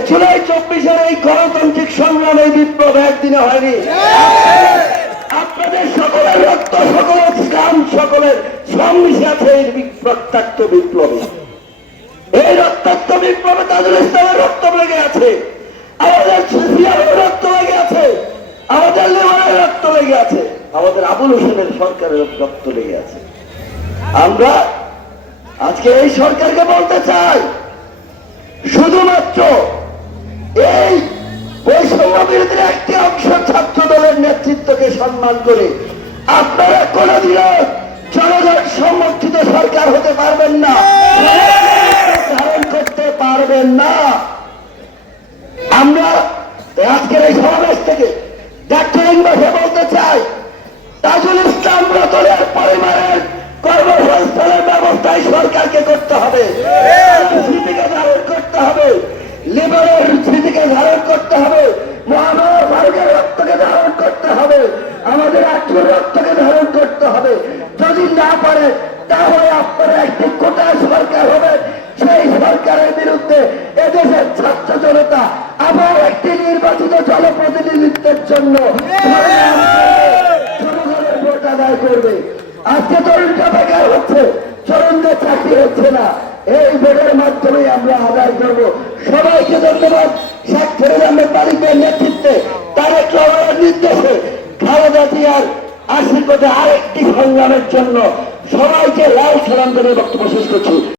জুলাই 24-এর এই গণতান্ত্রিক সংগ্রাম, এই বিপ্লব একদিনে হয়নি। আপনাদের সকলের রক্ত, সকলের শ্রাম, সকলের শ্রম মিশে আছে এই রক্তাক্ত বিপ্লবে। এই রক্তাক্ত বিপ্লবে তাজুল ইসলামের রক্ত লেগে আছে, আমাদের সিপিআইএমের রক্ত লেগে আছে, আমাদের লেবারের রক্ত লেগে আছে, আমাদের আবুল হোসেনের সরকারের রক্ত লেগে আছে। আমরা আজকে এই সরকারকে বলতে চাই, শুধুমাত্র এই বৈষম্য বিরোধী একটি অংশ ছাত্র দলের নেতৃত্বকে সম্মান করে আপনারা কোনদিনও জনগণ সমর্থিত সরকার হতে পারবেন না, ধারণ করতে পারবেন না। আমরা আজকের এই সমাবেশ থেকে ডাক্তারিংভাবে বলতে চাই, তাজুল ইসলাম রতনের পরিবারের কর্মসংস্থানের ব্যবস্থায় সরকারকে করতে হবে, স্মৃতিকে ধারণ করতে হবে, লিবারের স্মৃতিকে ধারণ করতে হবে, মহানগর ফারুকের রক্তকে ধারণ করতে হবে, আমাদের আত্মীয় রক্তকে ধারণ করতে হবে। যদি না পারে তাহলে আপনারা একটি কোটা সরকার হবে, সেই সরকারের বিরুদ্ধে এদেশের ছাত্র জনতা আবার একটি নির্বাচিত জনপ্রতিনিধিত্বের জন্য জনগণের ভোট আদায় করবে। আজকে তরুণটা বেকার হচ্ছে, তরুণদের চাকরি হচ্ছে না, এই ভোটের মাধ্যমে আমরা আদায় করব। সবাইকে ধন্যবাদ। শেখ ফরিদ আহমেদ মালিকের নেতৃত্বে তারেক রহমানের নির্দেশে খালেদা জিয়ার আশীর্বাদে আরেকটি সংগ্রামের জন্য সবাইকে লাল সালাম করে বক্তব্য শেষ করছি।